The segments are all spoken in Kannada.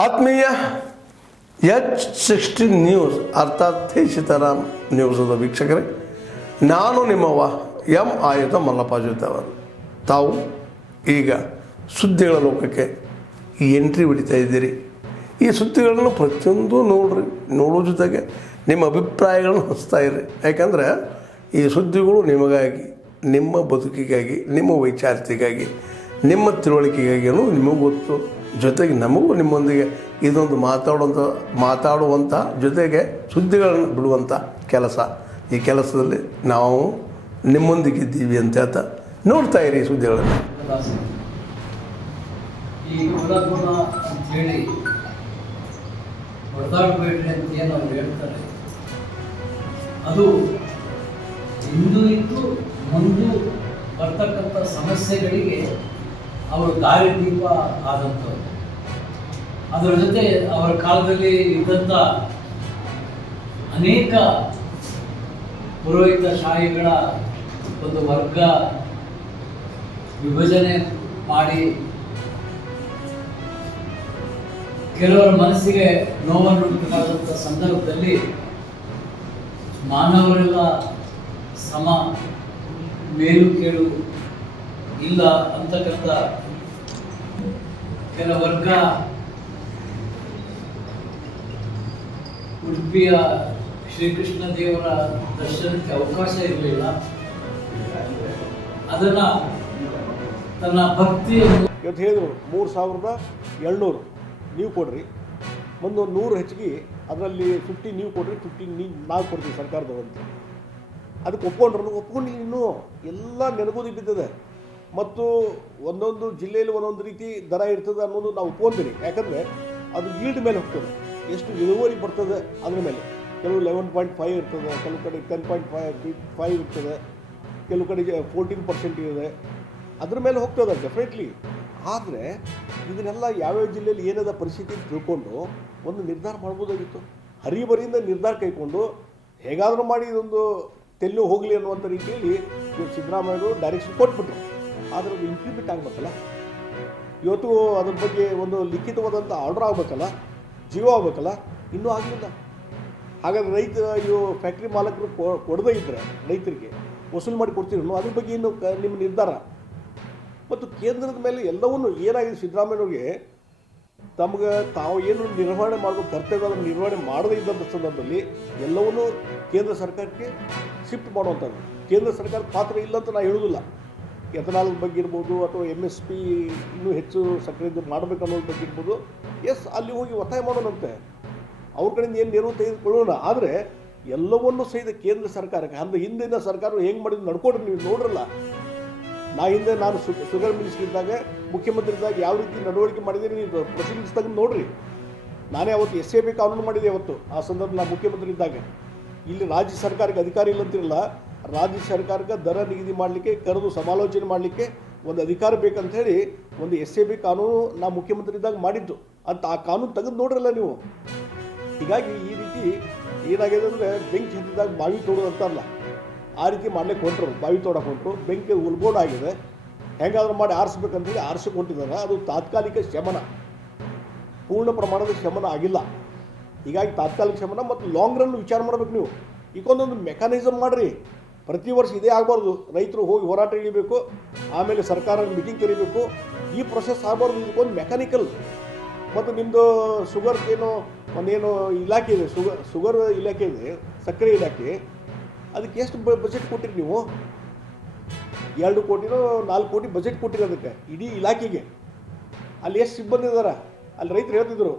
ಆತ್ಮೀಯ H16 ನ್ಯೂಸ್ ಅರ್ಥಾತ್ ಸೀತಾರಾಮ್ ನ್ಯೂಸದ ವೀಕ್ಷಕರೇ, ನಾನು ನಿಮ್ಮವ ಎಂ ಆಯುಧ ಮಲ್ಲಪ್ಪ ಜೊತೆ ಅವರು. ತಾವು ಈಗ ಸುದ್ದಿಗಳ ಲೋಕಕ್ಕೆ ಎಂಟ್ರಿ ಹೊಡಿತಾ ಇದ್ದೀರಿ. ಈ ಸುದ್ದಿಗಳನ್ನು ಪ್ರತಿಯೊಂದು ನೋಡೋ ಜೊತೆಗೆ ನಿಮ್ಮ ಅಭಿಪ್ರಾಯಗಳನ್ನು ಹಂಚ್ತಾ ಇರಿ. ಯಾಕಂದರೆ ಈ ಸುದ್ದಿಗಳು ನಿಮಗಾಗಿ, ನಿಮ್ಮ ಬದುಕಿಗಾಗಿ, ನಿಮ್ಮ ವೈಚಾರಿಕೆಗಾಗಿ, ನಿಮ್ಮ ತಿಳುವಳಿಕೆಗಾಗಿಯೂ ನಿಮಗೂ ಗೊತ್ತು. ಜೊತೆಗೆ ನಮಗೂ ನಿಮ್ಮೊಂದಿಗೆ ಇದೊಂದು ಮಾತಾಡುವಂಥ ಜೊತೆಗೆ ಸುದ್ದಿಗಳನ್ನು ಬಿಡುವಂಥ ಕೆಲಸ. ಈ ಕೆಲಸದಲ್ಲಿ ನಾವು ನಿಮ್ಮೊಂದಿಗಿದ್ದೀವಿ ಅಂತ ಹೇಳ್ತಾ ನೋಡ್ತಾ ಇರಿ ಈ ಸುದ್ದಿಗಳನ್ನು. ಈ ಕುಲಗುಣ ಅಂತೇಳಿ ಹೊಡೆದಾಡಬೇಡ್ರಿ ಅಂತ ಏನು ಅವ್ರು ಹೇಳ್ತಾರೆ, ಅದು ಇಂದು ಇದ್ದು ಮುಂದೆ ಬರ್ತಕ್ಕಂಥ ಸಮಸ್ಯೆಗಳಿಗೆ ಅವರು ದಾರಿದೀಪ ಆದಂಥವ್ರು. ಅದರ ಜೊತೆ ಅವರ ಕಾಲದಲ್ಲಿ ಇದ್ದಂಥ ಅನೇಕ ಪುರೋಹಿತ ಶಾಹಿಗಳ ಒಂದು ವರ್ಗ ವಿಭಜನೆ ಮಾಡಿ ಕೆಲವರ ಮನಸ್ಸಿಗೆ ನೋವನ್ನು ಉಂಟುಮಾದಂಥ ಸಂದರ್ಭದಲ್ಲಿ ಮಾನವರೆಲ್ಲ ಸಮ, ಮೇಲು ಕೇಳು ಇಲ್ಲ ಅಂತಕ್ಕಂಥ ಕೆಲ ವರ್ಗ ಉಡುಪಿಯ ಶ್ರೀಕೃಷ್ಣ ದೇವರ ದರ್ಶನಕ್ಕೆ ಅವಕಾಶ ಇರಲಿಲ್ಲ. ಅದನ್ನು ತನ್ನ ಭಕ್ತಿಯನ್ನು ಇವತ್ತು ಹೇಳಿದ್ರು 3700 ನೀವು ಕೊಡ್ರಿ, ಒಂದು 100 ಹೆಚ್ಚಿಗೆ ಅದರಲ್ಲಿ 50 ನೀವು ಕೊಡ್ರಿ, 50 ನಾವು ಕೊಡ್ತೀವಿ ಸರ್ಕಾರದವರು ಅಂತ. ಅದಕ್ಕೆ ಒಪ್ಕೊಂಡಿಲ್ಲ. ಇನ್ನೂ ಎಲ್ಲ ನೆನಗೋದಿ ಬಿದ್ದಿದೆ. ಮತ್ತು ಒಂದೊಂದು ಜಿಲ್ಲೆಯಲ್ಲಿ ಒಂದೊಂದು ರೀತಿ ದರ ಇರ್ತದೆ ಅನ್ನೋದು ನಾವು ಒಪ್ಕೊಂತೀನಿ. ಯಾಕಂದರೆ ಅದು ಈಲ್ಡ್ ಮೇಲೆ ಹೋಗ್ತದೆ, ಎಷ್ಟು ಇಳುವರಿ ಬರ್ತದೆ ಅದ್ರ ಮೇಲೆ. ಕೆಲವು 11.5 ಇರ್ತದೆ, ಕೆಲವು ಕಡೆ 10.5 ಇರ್ತದೆ, ಕೆಲವು ಕಡೆ 14% ಇದೆ. ಅದ್ರ ಮೇಲೆ ಹೋಗ್ತದೆ ಡೆಫಿನೆಟ್ಲಿ. ಆದರೆ ಇದನ್ನೆಲ್ಲ ಯಾವ್ಯಾವ ಜಿಲ್ಲೆಯಲ್ಲಿ ಏನದ ಪರಿಸ್ಥಿತಿ ತಿಳ್ಕೊಂಡು ಒಂದು ನಿರ್ಧಾರ ಮಾಡ್ಬೋದಾಗಿತ್ತು. ಹರಿಬರಿಯಿಂದ ನಿರ್ಧಾರ ಕೈಕೊಂಡು ಹೇಗಾದರೂ ಮಾಡಿ ಇದೊಂದು ತೆಲ್ಲು ಹೋಗಲಿ ಅನ್ನುವಂಥ ರೀತಿಯಲ್ಲಿ ಸಿದ್ದರಾಮಯ್ಯರು ಡೈರೆಕ್ಷನ್ ಕೊಟ್ಬಿಟ್ರು. ಆದರೆ ಅದು ಇಂಪ್ಲಿಮೆಂಟ್ ಆಗಬೇಕಲ್ಲ. ಇವತ್ತು ಅದ್ರ ಬಗ್ಗೆ ಒಂದು ಲಿಖಿತವಾದಂಥ ಆರ್ಡರ್ ಆಗಬೇಕಲ್ಲ, ಜೀವ ಆಗಬೇಕಲ್ಲ, ಇನ್ನೂ ಆಗಲಿಲ್ಲ. ಹಾಗಾದರೆ ಇವು ಫ್ಯಾಕ್ಟ್ರಿ ಮಾಲಕರು ಕೊಡದೇ ಇದ್ದರೆ ರೈತರಿಗೆ ವಸೂಲು ಮಾಡಿ ಕೊಡ್ತೀರಿ, ಅದ್ರ ಬಗ್ಗೆ ಇನ್ನು ನಿಮ್ಮ ನಿರ್ಧಾರ. ಮತ್ತು ಕೇಂದ್ರದ ಮೇಲೆ ಎಲ್ಲವನ್ನೂ ಏನಾಗಿದೆ, ಸಿದ್ದರಾಮಯ್ಯವ್ರಿಗೆ ತಮಗೆ ತಾವು ಏನು ನಿರ್ವಹಣೆ ಮಾಡಬೇಕು ಕರ್ತವ್ಯ ಅದನ್ನು ನಿರ್ವಹಣೆ ಮಾಡದೇ ಇದ್ದಂಥ ಸಂದರ್ಭದಲ್ಲಿ ಎಲ್ಲವನ್ನೂ ಕೇಂದ್ರ ಸರ್ಕಾರಕ್ಕೆ ಶಿಫ್ಟ್ ಮಾಡುವಂಥದ್ದು. ಕೇಂದ್ರ ಸರ್ಕಾರದ ಪಾತ್ರ ಇಲ್ಲ ಅಂತ ನಾನು ಹೇಳೋದಿಲ್ಲ. ಎಥನಾಲ್ ಬಗ್ಗೆ ಇರ್ಬೋದು, ಅಥವಾ MSP ಇನ್ನೂ ಹೆಚ್ಚು ಸಕ್ಕರೆದು ಮಾಡಬೇಕು ಅನ್ನೋದ್ರ ಬಗ್ಗೆ ಇರ್ಬೋದು. ಎಸ್, ಅಲ್ಲಿ ಹೋಗಿ ಒತ್ತಾಯ ಮಾಡೋಣಂತೆ, ಅವ್ರ ಕಡೆಯಿಂದ ಏನು ನೆರವು ತೆಗೆದುಕೊಳ್ಳೋಣ. ಆದರೆ ಎಲ್ಲವನ್ನೂ ಸಹಿತ ಕೇಂದ್ರ ಸರ್ಕಾರಕ್ಕೆ, ಅಂದರೆ ಹಿಂದಿನ ಸರ್ಕಾರ ಹೆಂಗೆ ಮಾಡಿದ್ದು ನಡ್ಕೊಡ್ರಿ. ನೀವು ನೋಡ್ರಲ್ಲ, ನಾನು ಶುಗರ್ ಮಿನಿಸ್ಟರ್ ಇದ್ದಾಗ, ಮುಖ್ಯಮಂತ್ರಿ ಇದ್ದಾಗ ಯಾವ ರೀತಿ ನಡವಳಿಕೆ ಮಾಡಿದ್ದೀನಿ ನೀವು ಪ್ರೊಸೀಡಿಂಗ್ಸ್ ತೆಗೆದು ನೋಡ್ರಿ. ನಾನೇ ಅವತ್ತು SAB ಕಾನೂನು ಮಾಡಿದೆ. ಅವತ್ತು ಆ ಸಂದರ್ಭ ನಾನು ಮುಖ್ಯಮಂತ್ರಿ ಇದ್ದಾಗ ಇಲ್ಲಿ ರಾಜ್ಯ ಸರ್ಕಾರಕ್ಕೆ ಅಧಿಕಾರ ಇಲ್ಲ ಅಂತಿರಲ್ಲ, ರಾಜ್ಯ ಸರ್ಕಾರಕ್ಕೆ ದರ ನಿಗದಿ ಮಾಡಲಿಕ್ಕೆ, ಕರೆದು ಸಮಾಲೋಚನೆ ಮಾಡಲಿಕ್ಕೆ ಒಂದು ಅಧಿಕಾರ ಬೇಕಂತ ಹೇಳಿ ಒಂದು SAB ಕಾನೂನು ನಾವು ಮುಖ್ಯಮಂತ್ರಿ ಇದ್ದಾಗ ಮಾಡಿದ್ದು ಅಂತ. ಆ ಕಾನೂನು ತೆಗೆದು ನೋಡ್ರಲ್ಲ ನೀವು. ಹೀಗಾಗಿ ಈ ರೀತಿ ಏನಾಗಿದೆ ಅಂದರೆ, ಬೆಂಕಿ ಹತ್ತಿದಾಗ ಬಾವಿ ತೋಡೋದು ಅಂತಾರಲ್ಲ, ಆ ರೀತಿ ಮಾಡ್ಲಿಕ್ಕೆ ಹೊಂಟರು. ಬಾವಿ ತೋಡಕ್ಕೆ ಹೊಂಟರು, ಬೆಂಕಿ ಉಲ್ಬೋಡ್ ಆಗಿದೆ. ಹೆಂಗಾದ್ರೂ ಮಾಡಿ ಆರಿಸ್ಬೇಕಂತೇಳಿ ಆರಿಸಿಕೊಂಡಿದ್ದಾರೆ. ಅದು ತಾತ್ಕಾಲಿಕ ಶಮನ, ಪೂರ್ಣ ಪ್ರಮಾಣದ ಶಮನ ಆಗಿಲ್ಲ. ಹೀಗಾಗಿ ತಾತ್ಕಾಲಿಕ ಶಮನ ಮತ್ತು ಲಾಂಗ್ ರನ್ ವಿಚಾರ ಮಾಡ್ಬೇಕು ನೀವು. ಈಗೊಂದೊಂದು ಮೆಕ್ಯಾನಿಸಮ್ ಮಾಡಿರಿ. ಪ್ರತಿ ವರ್ಷ ಇದೇ ಆಗಬಾರ್ದು. ರೈತರು ಹೋಗಿ ಹೋರಾಟ ಇಳಿಬೇಕು, ಆಮೇಲೆ ಸರ್ಕಾರ ಮೀಟಿಂಗ್ ಕರಿಬೇಕು. ಈ ಪ್ರೊಸೆಸ್ ಆಗಬಾರ್ದು. ಇದಕ್ಕೊಂದು ಮೆಕ್ಯಾನಿಕಲ್. ಮತ್ತು ನಿಮ್ಮದು ಶುಗರ್ ಒಂದೇನು ಇಲಾಖೆ ಇದೆ, ಶುಗರ್ ಇಲಾಖೆ ಇದೆ, ಸಕ್ಕರೆ ಇಲಾಖೆ, ಅದಕ್ಕೆ ಎಷ್ಟು ಬಜೆಟ್ ಕೊಟ್ಟಿರಿ ನೀವು? 2 ಕೋಟಿನೋ 4 ಕೋಟಿ ಬಜೆಟ್ ಕೊಟ್ಟಿರಿ ಅದಕ್ಕೆ, ಇಡೀ ಇಲಾಖೆಗೆ. ಅಲ್ಲಿ ಎಷ್ಟು ಸಿಬ್ಬಂದಿ ಇದ್ದಾರೆ? ಅಲ್ಲಿ ರೈತರು ಹೇಳ್ತಿದ್ರು,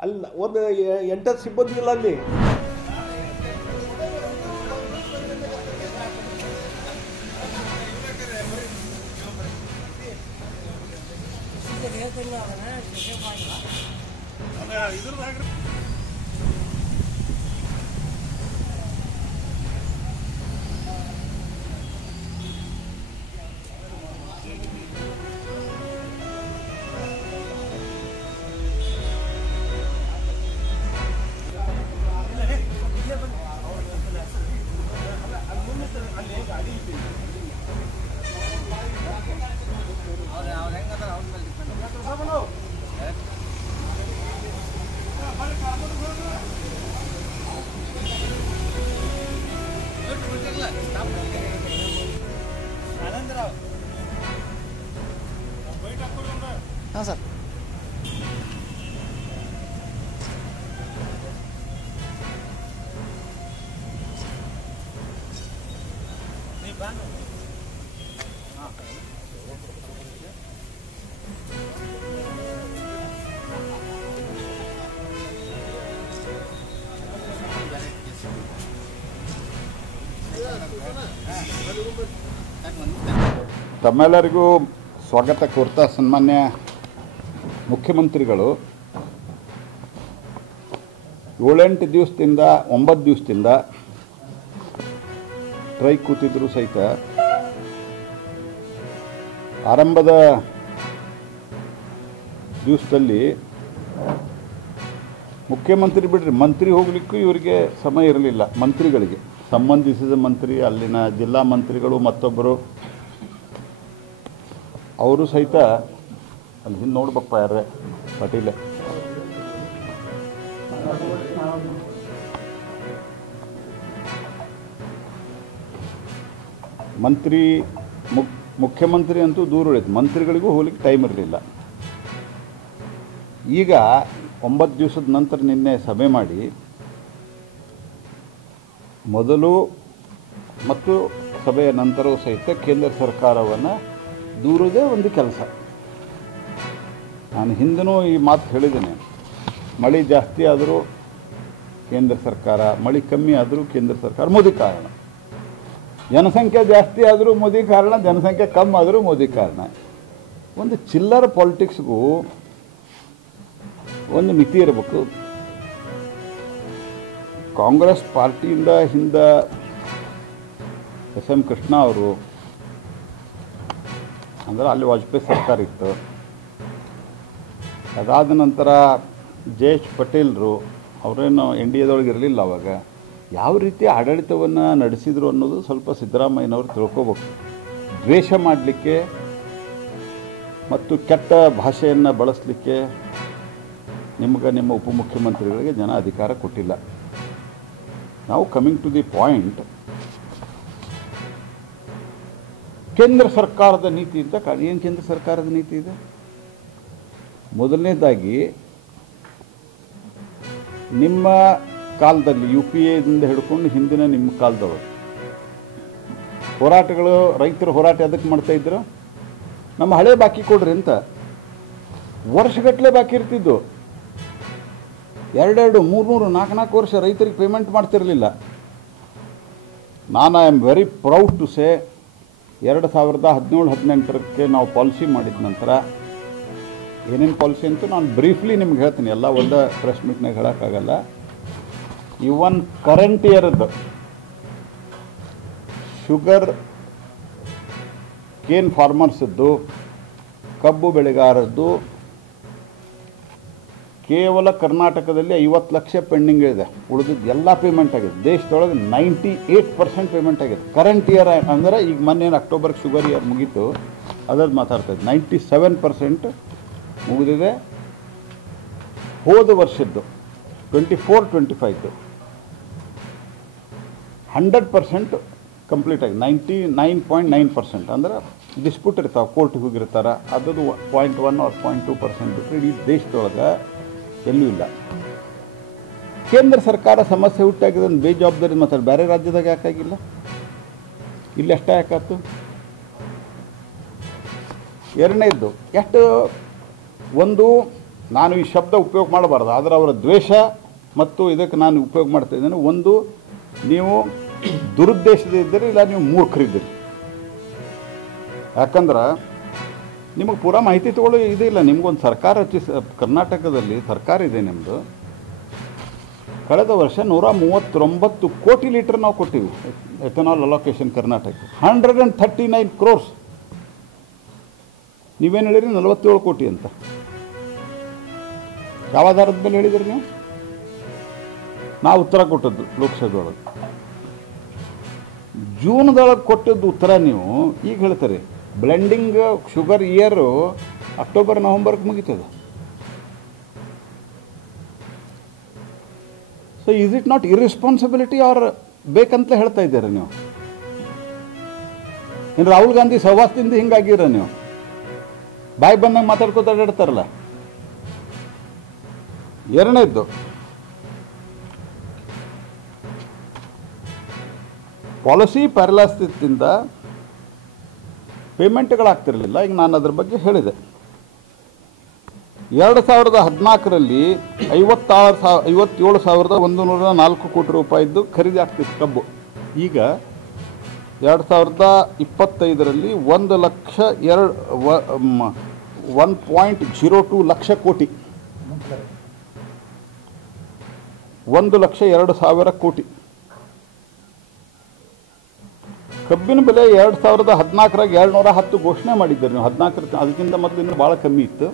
ಅಲ್ಲಿ ಒಂದು 8 ಸಿಬ್ಬಂದಿ ಇಲ್ಲ ಅಲ್ಲಿ. ತಮ್ಮೆಲ್ಲರಿಗೂ ಸ್ವಾಗತ ಕೋರ್ತಾ ಸನ್ಮಾನ್ಯ ಮುಖ್ಯಮಂತ್ರಿಗಳು 7-8 ದಿವಸದಿಂದ 9 ದಿವಸದಿಂದ ಸ್ಟ್ರೈಕ್ ಕೂತಿದ್ರು ಸಹಿತ ಆರಂಭದ ದಿವಸದಲ್ಲಿ ಮುಖ್ಯಮಂತ್ರಿ ಬಿಡ್ರಿ ಮಂತ್ರಿ ಹೋಗಲಿಕ್ಕೂ ಇವರಿಗೆ ಸಮಯ ಇರಲಿಲ್ಲ. ಮಂತ್ರಿಗಳಿಗೆ ಸಂಬಂಧಿಸಿದ ಮಂತ್ರಿ, ಅಲ್ಲಿನ ಜಿಲ್ಲಾ ಮಂತ್ರಿಗಳು ಮತ್ತೊಬ್ಬರು ಅವರು ಸಹಿತ ಅಲ್ಲಿ ಹಿಂದೆ ನೋಡ್ಬೇಕಪ್ಪ ಯಾರೇ ಪಾಟೀಲ್ ಮಂತ್ರಿ ಮುಖ್ಯಮಂತ್ರಿ ಅಂತೂ ದೂರ ಉಳಿತು, ಮಂತ್ರಿಗಳಿಗೂ ಹೋಗ್ಲಿಕ್ಕೆ ಟೈಮ್ ಇರಲಿಲ್ಲ. ಈಗ 9 ದಿವಸದ ನಂತರ ನಿನ್ನೆ ಸಭೆ ಮಾಡಿ ಮೊದಲು ಮತ್ತು ಸಭೆಯ ನಂತರವೂ ಸಹಿತ ಕೇಂದ್ರ ಸರ್ಕಾರವನ್ನು ದೂರದೇ ಒಂದು ಕೆಲಸ. ನಾನು ಹಿಂದೂ ಈ ಮಾತು ಹೇಳಿದ್ದೇನೆ, ಮಳೆ ಜಾಸ್ತಿ ಆದರೂ ಕೇಂದ್ರ ಸರ್ಕಾರ, ಮಳೆ ಕಮ್ಮಿ ಆದರೂ ಕೇಂದ್ರ ಸರ್ಕಾರ ಮೋದಿ ಕಾರಣ, ಜನಸಂಖ್ಯೆ ಜಾಸ್ತಿ ಆದರೂ ಮೋದಿ ಕಾರಣ, ಜನಸಂಖ್ಯೆ ಕಮ್ಮಿ ಆದರೂ ಮೋದಿ ಕಾರಣ. ಒಂದು ಚಿಲ್ಲರ ಪಾಲಿಟಿಕ್ಸ್ಗೂ ಒಂದು ಮಿತಿ ಇರಬೇಕು. ಕಾಂಗ್ರೆಸ್ ಪಾರ್ಟಿಯಿಂದ ಹಿಂದೆ ಎಸ್ ಎಂ ಕೃಷ್ಣ ಅವರು, ಅಂದರೆ ಅಲ್ಲಿ ವಾಜಪೇಯಿ ಸರ್ಕಾರ ಇತ್ತು, ಅದಾದ ನಂತರ ಜೆ ಎಚ್ ಪಟೇಲ್ರು, ಅವರೇನು ಎನ್ ಡಿ ಎದೊಳಗೆ ಇರಲಿಲ್ಲ ಅವಾಗ, ಯಾವ ರೀತಿ ಆಡಳಿತವನ್ನು ನಡೆಸಿದರು ಅನ್ನೋದು ಸ್ವಲ್ಪ ಸಿದ್ದರಾಮಯ್ಯನವರು ತಿಳ್ಕೋಬೇಕು. ದ್ವೇಷ ಮಾಡಲಿಕ್ಕೆ ಮತ್ತು ಕೆಟ್ಟ ಭಾಷೆಯನ್ನು ಬಳಸಲಿಕ್ಕೆ ನಿಮಗೆ ನಿಮ್ಮ ಉಪಮುಖ್ಯಮಂತ್ರಿಗಳಿಗೆ ಜನ ಅಧಿಕಾರ ಕೊಟ್ಟಿಲ್ಲ. ನಾವು ಕಮಿಂಗ್ ಟು ದಿ ಪಾಯಿಂಟ್, ಕೇಂದ್ರ ಸರ್ಕಾರದ ನೀತಿ ಅಂತ ಏನು ಕೇಂದ್ರ ಸರ್ಕಾರದ ನೀತಿ ಇದೆ? ಮೊದಲನೇದಾಗಿ ನಿಮ್ಮ ಕಾಲದಲ್ಲಿ ಯು ಪಿ ಎದಿಂದ ಹಿಡ್ಕೊಂಡು ಹಿಂದಿನ ನಿಮ್ಮ ಕಾಲದವರು ಹೋರಾಟಗಳು, ರೈತರ ಹೋರಾಟ ಅದಕ್ಕೆ ಮಾಡ್ತಾ ಇದ್ರು, ನಮ್ಮ ಹಳೆ ಬಾಕಿ ಕೊಡ್ರಿ ಅಂತ. ವರ್ಷಗಟ್ಟಲೆ ಬಾಕಿ ಇರ್ತಿದ್ದು, 2-2, 3-3, 4-4 ವರ್ಷ ರೈತರಿಗೆ ಪೇಮೆಂಟ್ ಮಾಡ್ತಿರಲಿಲ್ಲ. ನಾನು I am very proud to say 2017-18 ನಾವು ಪಾಲಿಸಿ ಮಾಡಿದ ನಂತರ ಏನೇನು ಪಾಲಿಸಿ ಅಂತೂ ನಾನು ಬ್ರೀಫ್ಲಿ ನಿಮ್ಗೆ ಹೇಳ್ತೀನಿ, ಎಲ್ಲ ಒಂದೇ ಪ್ರೆಸ್ ಮೀಟ್ನಾಗ ಹೇಳೋಕ್ಕಾಗಲ್ಲ. ಇವನ್ ಕರೆಂಟ್ ಇಯರ್ದು ಶುಗರ್ ಕೇನ್ ಫಾರ್ಮರ್ಸದ್ದು, ಕಬ್ಬು ಬೆಳೆಗಾರದ್ದು ಕೇವಲ ಕರ್ನಾಟಕದಲ್ಲಿ 50 ಲಕ್ಷ ಪೆಂಡಿಂಗ್ ಇದೆ. ಉಳಿದಿದ್ದು ಎಲ್ಲ ಪೇಮೆಂಟ್ ಆಗಿದೆ. ದೇಶದೊಳಗೆ 98% ಪೇಮೆಂಟ್ ಆಗಿದೆ. ಕರೆಂಟ್ ಇಯರ್ ಅಂದರೆ ಈಗ ಮೊನ್ನೆ ಅಕ್ಟೋಬರ್ಗೆ ಶುಗರ್ ಇಯರ್ ಮುಗೀತು, ಅದ್ರದ್ದು ಮಾತಾಡ್ತಾ ಇದ್ದೆ. 97% ಮುಗಿದಿದೆ. ಹೋದ ವರ್ಷದ್ದು 24-25 100% ಕಂಪ್ಲೀಟ್ ಆಗಿ 99.9%. ಅಂದ್ರೆ ಡಿಸ್ಪ್ಯೂಟ್ ಇರ್ತಾವೆ, ಕೋರ್ಟಿಗೆ ಹೋಗಿರ್ತಾರೆ, ಅದದು 0.1 or 0.2% ಬಿಟ್ಟರೆ ಇಡೀ ದೇಶದೊಳಗೆ ಎಲ್ಲೂ ಇಲ್ಲ. ಕೇಂದ್ರ ಸರ್ಕಾರ ಸಮಸ್ಯೆ ಹುಟ್ಟಾಗಿದೆ ಒಂದು ಬೇಜವಾಬ್ದಾರಿ ಮಾತಾಡಿ, ಬೇರೆ ರಾಜ್ಯದಾಗ ಯಾಕಾಗಿಲ್ಲ, ಇಲ್ಲಿ ಅಷ್ಟೇ ಯಾಕಾಯ್ತು? ಎರಡನೇದ್ದು, ಎಷ್ಟು ಒಂದು ನಾನು ಈ ಶಬ್ದ ಉಪಯೋಗ ಮಾಡಬಾರ್ದು, ಆದರೆ ಅವರ ದ್ವೇಷ ಮತ್ತು ಇದಕ್ಕೆ ನಾನು ಉಪಯೋಗ ಮಾಡ್ತಾ ಇದ್ದೇನೆ. ಒಂದು, ನೀವು ದುರುದ್ದೇಶದಿದ್ದೀರಿ, ಇಲ್ಲ ನೀವು ಮೂರ್ಖರಿದ್ದೀರಿ. ಯಾಕಂದ್ರೆ ನಿಮಗೆ ಪೂರಾ ಮಾಹಿತಿ ತೊಗೊಳ್ಳೋ ಇದಿಲ್ಲ. ನಿಮಗೊಂದು ಸರ್ಕಾರ ಕರ್ನಾಟಕದಲ್ಲಿ ಸರ್ಕಾರ ಇದೆ ನಿಮ್ಮದು. ಕಳೆದ ವರ್ಷ 139 ಕೋಟಿ ಲೀಟರ್ ನಾವು ಕೊಟ್ಟಿವಿ ಎಥನಾಲ್ ಅಲೋಕೇಶನ್ ಕರ್ನಾಟಕಕ್ಕೆ, 139 crores. ನೀವೇನು ಹೇಳಿರಿ 47 ಕೋಟಿ ಅಂತ. ಯಾವ ಆಧಾರದ ಮೇಲೆ ಹೇಳಿದ್ರಿ ನೀವು? ನಾವು ಉತ್ತರ ಕೊಟ್ಟದ್ದು ಲೋಕಸಭೆಯೊಳಗೆ, ಜೂನ್ದೊಳಗೆ ಕೊಟ್ಟದ್ದು ಉತ್ತರ ನೀವು ಈಗ ಹೇಳ್ತಾರೆ. ಬ್ಲೆಂಡಿಂಗ್ ಶುಗರ್ ಇಯರು ಅಕ್ಟೋಬರ್-ನವೆಂಬರ್ಗೆ ಮುಗೀತದೆ. So is it not irresponsibility or ಬೇಕಂತ ಹೇಳ್ತಾ ಇದ್ದೀರಾ ನೀವು? ಇನ್ನು ರಾಹುಲ್ ಗಾಂಧಿ ಸಹವಾಸದಿಂದ ಹಿಂಗಾಗಿರ ನೀವು ಬಾಯಿ ಬಂದಂಗೆ ಮಾತಾಡ್ಕೋತ ಅಡ್ಡಾಡ್ತಾರಲ್ಲ. ಎರಡನೇದ್ದು, ಪಾಲಿಸಿ ಪ್ಯಾರಲೈಸಿಸ್ದಿಂದ ಪೇಮೆಂಟ್ಗಳಾಗ್ತಿರಲಿಲ್ಲ. ಈಗ ನಾನು ಅದ್ರ ಬಗ್ಗೆ ಹೇಳಿದೆ. 2014ರಲ್ಲಿ 57,104 ಕೋಟಿ ರೂಪಾಯಿದ್ದು ಖರೀದಿ ಆಗ್ತಿತ್ತು ಕಬ್ಬು. ಈಗ 2025ರಲ್ಲಿ 1,02 ಲಕ್ಷ ಕೋಟಿ, 1,02,000 ಕೋಟಿ ಕಬ್ಬಿನ ಬೆಲೆ. 2014ರಾಗ 210 ಘೋಷಣೆ ಮಾಡಿದ್ದಾರೆ ನೀವು. 14 ಅದಕ್ಕಿಂತ ಮೊದಲು ಇನ್ನೂ ಭಾಳ ಕಮ್ಮಿ ಇತ್ತು.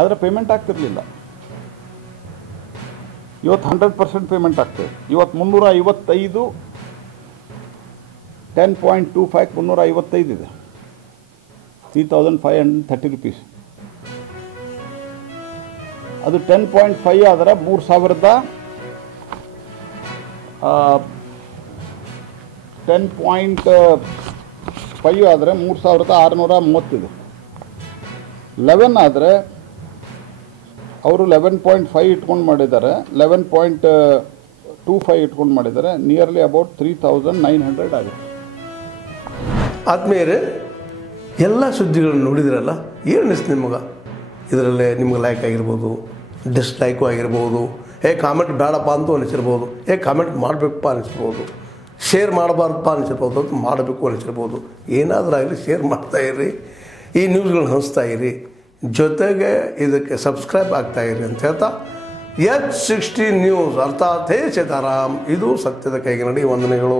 ಆದರೆ ಪೇಮೆಂಟ್ ಆಗ್ತಿರಲಿಲ್ಲ. ಇವತ್ತು 100% ಪೇಮೆಂಟ್ ಆಗ್ತದೆ. ಇವತ್ತು 355, 10.25 355 ಇದೆ, 3,530 rupees. ಅದು 10.5 ಆದರೆ 10.5 ಆದರೆ 3,630 ಇದೆ. 11 ಆದರೆ ಅವರು 11.5 ಇಟ್ಕೊಂಡು ಮಾಡಿದ್ದಾರೆ, 11.25 ಇಟ್ಕೊಂಡು ಮಾಡಿದ್ದಾರೆ. ನಿಯರ್ಲಿ ಅಬೌಟ್ 3,900 ಆಗುತ್ತೆ. ಆದ್ಮೇಲೆ ಎಲ್ಲ ಸುದ್ದಿಗಳನ್ನು ನೋಡಿದ್ರಲ್ಲ, ಏನು ಅನಿಸ್ತು ನಿಮಗೆ? ಇದರಲ್ಲೇ ನಿಮ್ಗೆ ಲೈಕ್ ಆಗಿರ್ಬೋದು, ಡಿಸ್ಲೈಕು ಆಗಿರ್ಬೋದು, ಕಾಮೆಂಟ್ ಬೇಡಪ್ಪ ಅಂತೂ ಅನಿಸಿರ್ಬೋದು, ಕಾಮೆಂಟ್ ಮಾಡಬೇಕಪ್ಪ ಅನಿಸ್ಬೋದು, ಶೇರ್ ಮಾಡಬಾರ್ದಪ್ಪ ಅನಿಸಿರ್ಬೋದು, ಅದು ಮಾಡಬೇಕು ಅನಿಸಿರ್ಬೋದು. ಏನಾದರೂ ಆಗಲಿ ಶೇರ್ ಮಾಡ್ತಾಯಿರಿ, ಈ ನ್ಯೂಸ್ಗಳನ್ನ ಹಂಚ್ತಾ ಇರಿ, ಜೊತೆಗೆ ಇದಕ್ಕೆ ಸಬ್ಸ್ಕ್ರೈಬ್ ಆಗ್ತಾಯಿರಿ ಅಂತ ಹೇಳ್ತಾ, H16 ನ್ಯೂಸ್ ಅರ್ಥಾತ್ ಹೇ ಸೀತಾರಾಮ್, ಇದು ಸತ್ಯದ ಕೈಗೆ ನಡಿ. ವಂದನೆಗಳು.